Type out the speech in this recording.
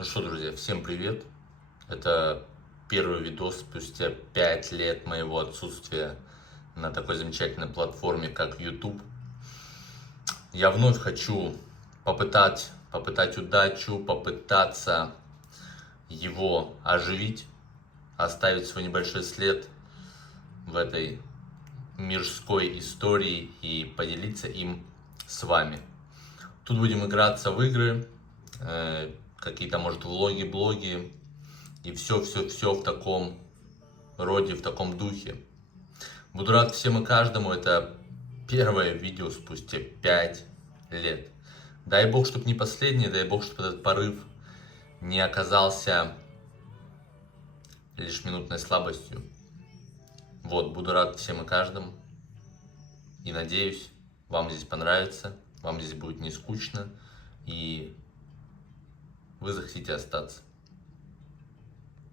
Ну что, друзья, всем привет! Это первый видос спустя 5 лет моего отсутствия на такой замечательной платформе, как YouTube. Я вновь хочу попытать удачу, попытаться его оживить, оставить свой небольшой след в этой мирской истории и поделиться им с вами. Тут будем играться в игры, какие-то, может, влоги, блоги и все в таком роде, в таком духе. Буду рад всем и каждому. Это первое видео спустя 5 лет. Дай бог, чтобы не последнее, дай бог, чтобы этот порыв не оказался лишь минутной слабостью. Вот, буду рад всем и каждому. И надеюсь, вам здесь понравится, вам здесь будет не скучно, и вы захотите остаться.